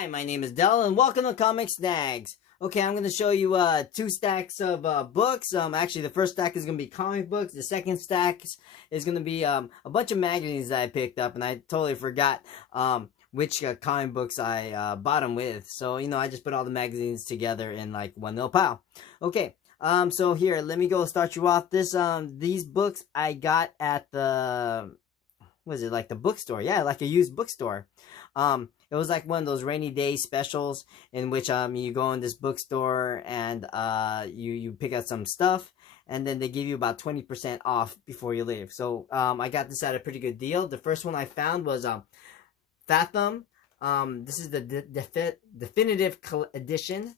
Hi, my name is Dell, and welcome to Comic Snags. Okay, I'm going to show you two stacks of books. Actually, the first stack is going to be comic books. The second stack is going to be a bunch of magazines that I picked up, and I totally forgot which comic books I bought them with. So, I just put all the magazines together in like one little pile. Okay, so here, let me go start you off. These books I got at the, was it like the bookstore? Yeah, like a used bookstore. It was like one of those rainy day specials in which you go in this bookstore and you pick out some stuff, and then they give you about 20% off before you leave. So I got this at a pretty good deal. The first one I found was Fathom. This is the definitive edition,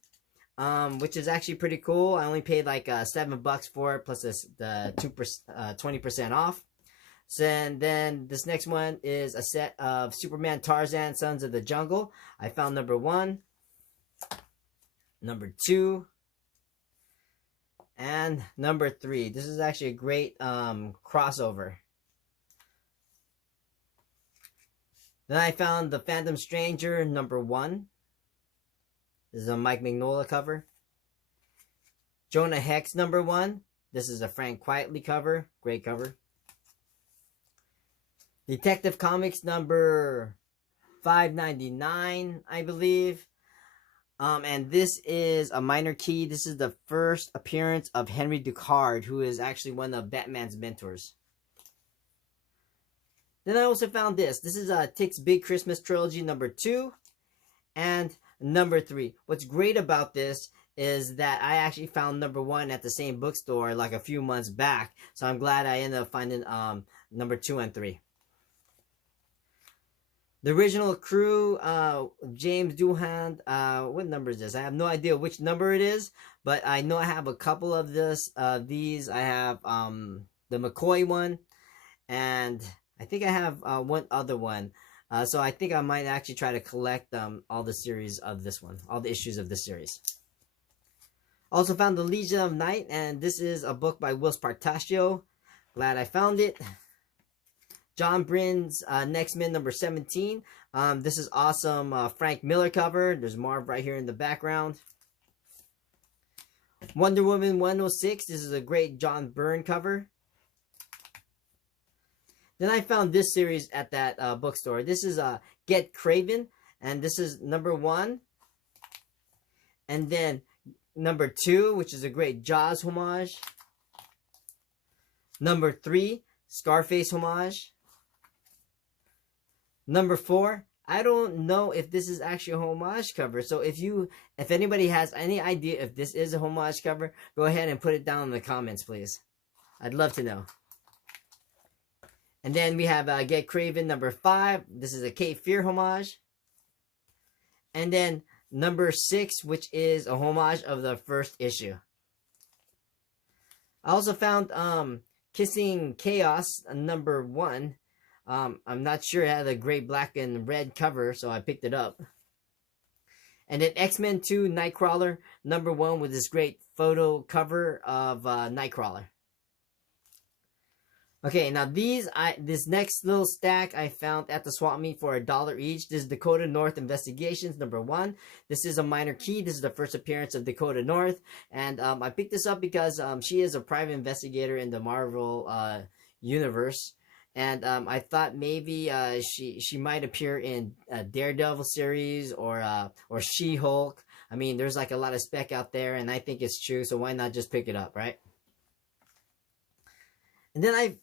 which is actually pretty cool. I only paid like $7 for it, plus the 20% off. And then this next one is a set of Superman, Tarzan, Sons of the Jungle. I found number 1, number 2, and number 3. This is actually a great crossover. Then I found The Phantom Stranger, number 1. This is a Mike Mignola cover. Jonah Hex, number 1. This is a Frank Quietly cover. Great cover. Detective Comics number 599, I believe. And this is a minor key. This is the first appearance of Henry Ducard, who is actually one of Batman's mentors. Then I also found this. This is Tick's Big Christmas Trilogy number 2 and number 3. What's great about this is that I actually found number 1 at the same bookstore like a few months back. So I'm glad I ended up finding number 2 and 3. The original crew, James Doohan, what number is this? I have no idea which number it is, but I know I have a couple of these. I have the McCoy one, and I think I have one other one. So I think I might actually try to collect all the series of this one, all the issues of this series. Also found The Legion of Night, and this is a book by Will Spartaccio. Glad I found it. John Byrne's Next Men number 17. This is awesome Frank Miller cover. There's Marv right here in the background. Wonder Woman 106. This is a great John Byrne cover. Then I found this series at that bookstore. This is Get Craven, and this is number 1. And then number 2, which is a great Jaws homage. Number 3, Scarface homage. Number 4, I don't know if this is actually a homage cover. So if anybody has any idea if this is a homage cover, go ahead and put it down in the comments, please. I'd love to know. And then we have Get Craven number 5. This is a Cape Fear homage. And then number 6, which is a homage of the first issue. I also found Kissing Chaos number 1. I'm not sure it had a gray, black, and red cover, so I picked it up. And then X-Men 2 Nightcrawler number 1 with this great photo cover of Nightcrawler. Okay, now this next little stack I found at the swap meet for $1 each. This is Dakota North Investigations number 1. This is a minor key. This is the first appearance of Dakota North, and I picked this up because she is a private investigator in the Marvel universe. And I thought maybe she might appear in a Daredevil series or She-Hulk. I mean, there's like a lot of spec out there, and I think it's true, so why not just pick it up, right? And then I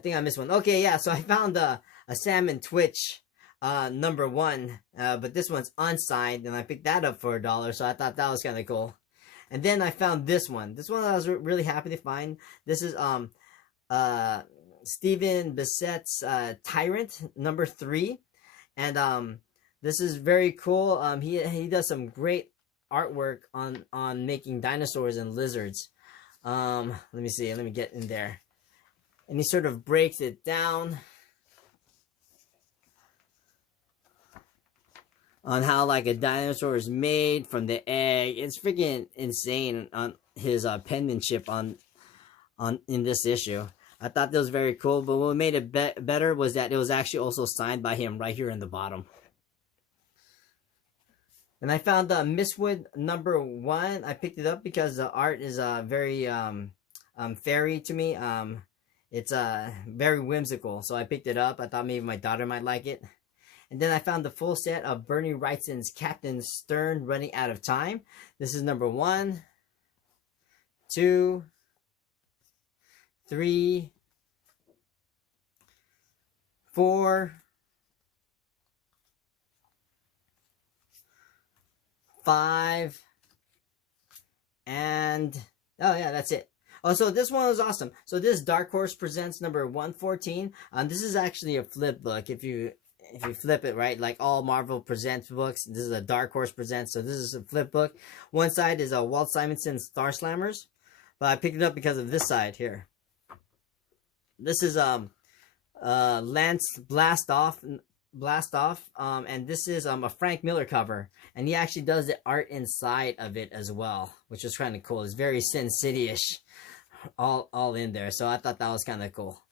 think I missed one. Okay, yeah, so I found a Salmon Twitch number 1, but this one's unsigned, and I picked that up for $1, so I thought that was kind of cool. And then I found this one. This one I was really happy to find. This is Stephen Bissett's Tyrant number 3, and this is very cool. He does some great artwork on making dinosaurs and lizards. Let me see. Let me get in there, and he sort of breaks it down on how like a dinosaur is made from the egg. It's freaking insane on his penmanship in this issue. I thought that was very cool, but what made it better was that it was actually also signed by him right here in the bottom. And I found Mistwood #1. I picked it up because the art is very fairy to me. It's very whimsical, so I picked it up. I thought maybe my daughter might like it. And then I found the full set of Bernie Wrightson's Captain Stern Running Out of Time. This is #1, 2, 3, 4, 5, and oh yeah, that's it. Oh, so this one was awesome. So this Dark Horse Presents #114. This is actually a flip book. If you flip it, right, like all Marvel Presents books, this is a Dark Horse Presents. So this is a flip book. One side is a Walt Simonson's Star Slammers, but I picked it up because of this side here. This is Lance Blast Off, and this is a Frank Miller cover, and he actually does the art inside of it as well, which is kind of cool. It's very Sin City-ish, all in there. So I thought that was kind of cool.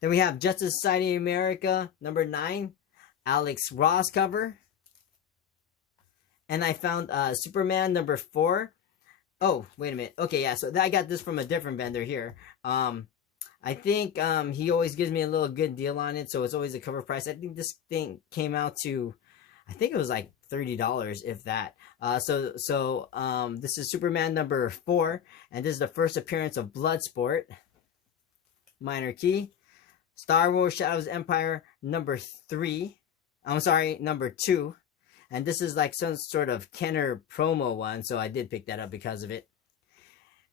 Then we have Justice Society of America #9, Alex Ross cover. And I found Superman #4. Oh, wait a minute. Okay, yeah, so I got this from a different vendor here. I think he always gives me a little good deal on it, so it's always a cover price. I think this thing came out to, I think it was like $30, if that. This is Superman #4, and this is the first appearance of Bloodsport. Minor key. Star Wars Shadows Empire #3. I'm sorry, #2. And this is like some sort of Kenner promo one, so I did pick that up because of it.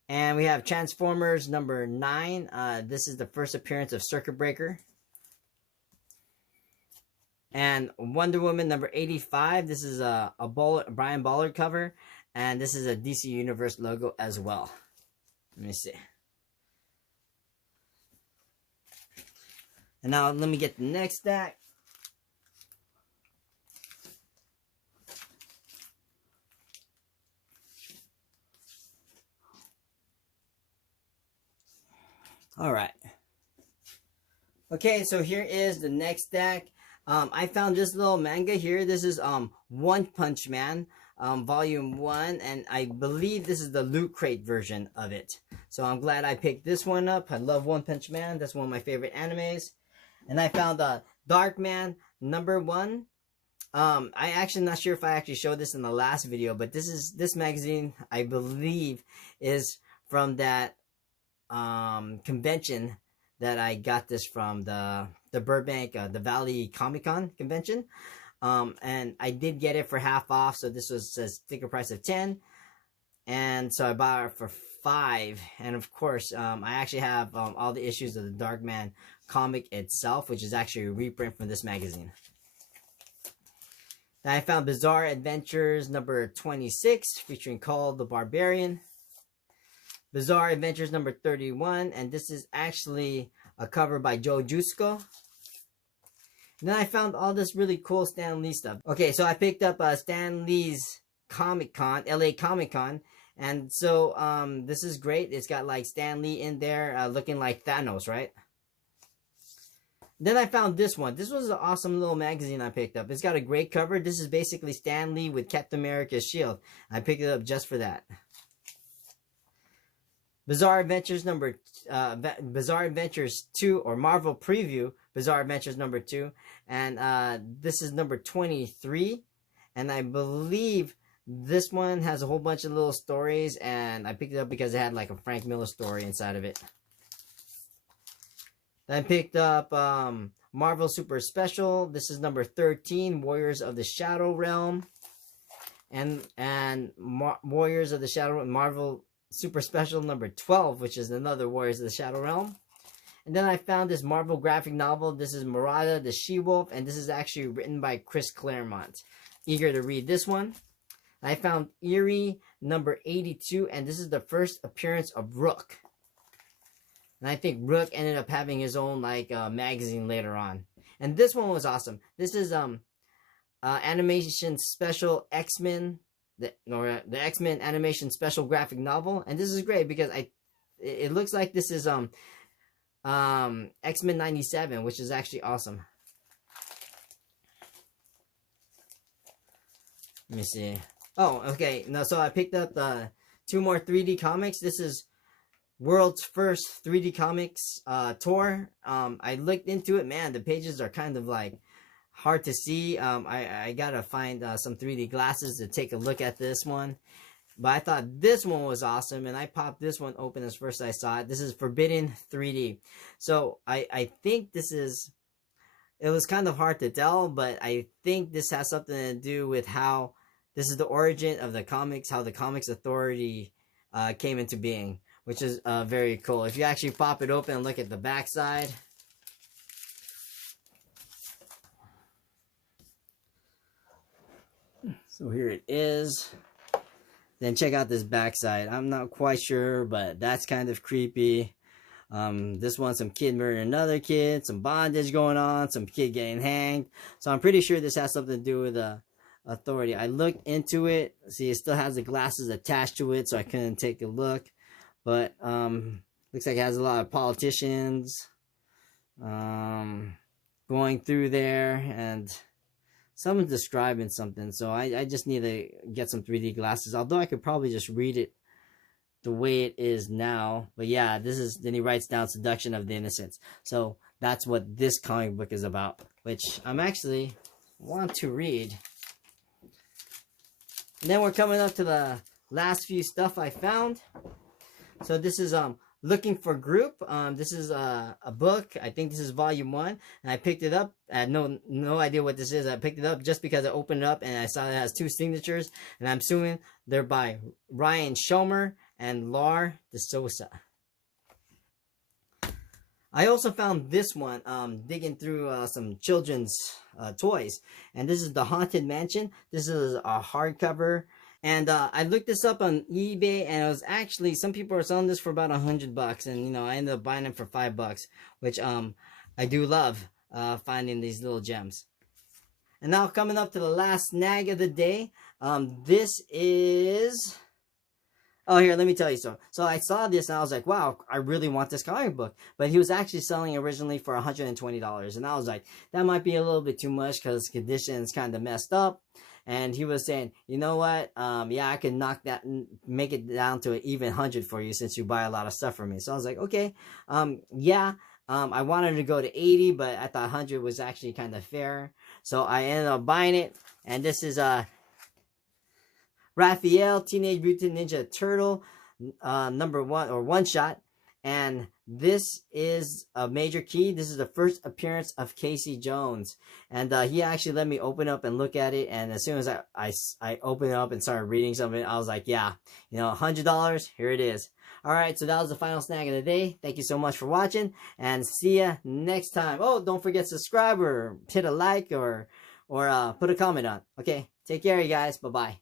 And we have Transformers #9. This is the first appearance of Circuit Breaker. And Wonder Woman #85. This is a Brian Ballard cover. And this is a DC Universe logo as well. Let me see. And now let me get the next stack. All right. Okay, so here is the next stack. I found this little manga here. This is One Punch Man, Volume 1, and I believe this is the Loot Crate version of it. So I'm glad I picked this one up. I love One Punch Man. That's one of my favorite animes. And I found Dark Man #1. I actually not sure if I actually showed this in the last video, but this magazine, I believe, is from that convention that I got this from, the Burbank, the Valley Comic-Con convention. And I did get it for half off, so this was a sticker price of 10, and so I bought it for 5. And of course, I actually have all the issues of the Darkman comic itself, which is actually a reprint from this magazine. Then I found Bizarre Adventures #26, featuring Call the Barbarian. Bizarre Adventures #31, and this is actually a cover by Joe Jusko. And then I found all this really cool Stan Lee stuff. Okay, so I picked up Stan Lee's Comic-Con, LA Comic-Con, and so this is great. It's got like Stan Lee in there looking like Thanos, right? Then I found this one. This was an awesome little magazine I picked up. It's got a great cover. This is basically Stan Lee with Captain America's shield. I picked it up just for that. Bizarre Adventures 2, or Marvel Preview, Bizarre Adventures #2, and this is #23, and I believe this one has a whole bunch of little stories, and I picked it up because it had like a Frank Miller story inside of it. Then I picked up Marvel Super Special. This is #13, Warriors of the Shadow Realm, and Warriors of the Shadow Marvel Super Special #12, which is another Warriors of the Shadow Realm. And then I found this Marvel graphic novel. This is Murata the She-Wolf, and this is actually written by Chris Claremont. Eager to read this one. I found Eerie #82, and this is the first appearance of Rook. And I think Rook ended up having his own like magazine later on. And this one was awesome. This is animation special X-Men, the X-Men animation special graphic novel, and this is great because it looks like this is X-Men 97, which is actually awesome. Let me see. Oh, okay. No, so I picked up two more 3D comics. This is world's first 3D comics tour. I looked into it. Man, the pages are kind of like hard to see. I gotta find some 3D glasses to take a look at this one. But I thought this one was awesome, and I popped this one open as first I saw it. This is Forbidden 3D. So I think this is, it was kind of hard to tell, but I think this has something to do with how this is the origin of the comics, how the Comics Authority came into being, which is very cool. If you actually pop it open and look at the back side. So here it is. Then check out this backside. I'm not quite sure, but that's kind of creepy. This one, some kid murdering another kid, some bondage going on, some kid getting hanged. So I'm pretty sure this has something to do with the authority. I looked into it. See, it still has the glasses attached to it, so I couldn't take a look. But looks like it has a lot of politicians going through there, and someone's describing something, so I just need to get some 3D glasses, although I could probably just read it the way it is now. But yeah, this is, then he writes down Seduction of the Innocents. So that's what this comic book is about, which I'm actually want to read. And then we're coming up to the last few stuff I found. So this is Looking for Group. This is a book. I think this is volume 1, and I picked it up. I had no idea what this is. I picked it up just because I opened it up and I saw it has 2 signatures, and I'm assuming they're by Ryan Schomer and Lar de Sosa. I also found this one digging through some children's toys, and this is The Haunted Mansion. This is a hardcover. And I looked this up on eBay, and it was actually, some people are selling this for about $100, and you know, I ended up buying them for $5, which I do love finding these little gems. And now coming up to the last snag of the day, this is, oh, here, let me tell you so. So I saw this and I was like, wow, I really want this comic book. But he was actually selling originally for $120, and I was like, that might be a little bit too much because the condition is kind of messed up. And he was saying, you know what, yeah, I can knock that, make it down to an even 100 for you since you buy a lot of stuff from me. So I was like, okay, yeah, I wanted to go to 80, but I thought 100 was actually kind of fair. So I ended up buying it, and this is Raphael, Teenage Mutant Ninja Turtle, number 1, or one shot. And this is a major key. This is the first appearance of Casey Jones. And he actually let me open up and look at it. And as soon as I opened it up and started reading something, I was like, yeah, you know, $100, here it is. All right, so that was the final snag of the day. Thank you so much for watching, and see ya next time. Oh, don't forget to subscribe or hit a like or put a comment on. Okay, take care, you guys. Bye-bye.